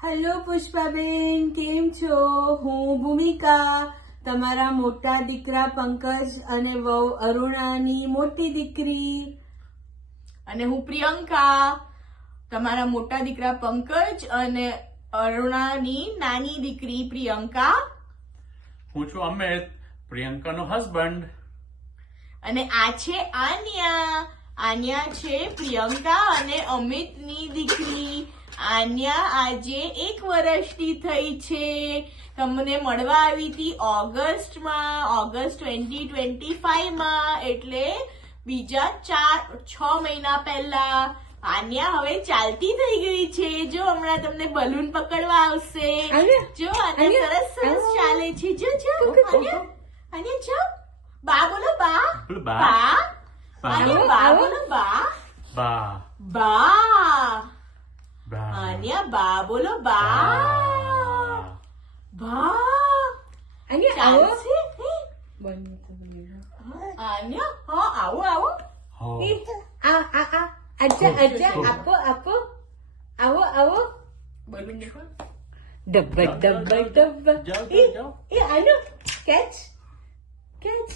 Hello Pushpaben, કેમ છો? હું ભૂમિકા, તમારા મોટા દીકરા પંકજ અને વહુ અરુણાની મોટી દીકરી. અને હું પ્રિયંકા, તમારા મોટા દીકરા પંકજ અને અરુણાની નાની દીકરી પ્રિયંકા. હું છું અમિત, પ્રિયંકાનો હસબન્ડ. અને આ છે આન્યા. આન્યા છે પ્રિયંકા અને અમિતની દીકરી. આન્યા આજે 1 વર્ષની થઈ છે. તમને મળવા આવી હતી ઓગસ્ટમાં, ઓગસ્ટ 2025 માં, એટલે બીજા 6 મહિના પહેલા. આન્યા હવે ચાલતી થઈ ગઈ છે. જો હમણાં તમને બલૂન પકડવા આવશે. જો આન્યા સરસ સરસ ચાલે છે. જો આન્યા, આન્યા જો બા બોલો, બા બા. આન્યા બા બોલો, બા બા બા. બા આન્યા બા બોલો, બા બા. આન્યા આવો. ચાલશે? આન્યા હા, આવો આવો. હો આજા આપો આપો. આવો આવો. બલૂન દેખો. ડબ્બા ડબ્બા ડબ્બા. જાઓ, જાઓ. એ આનો કેચ કેચ.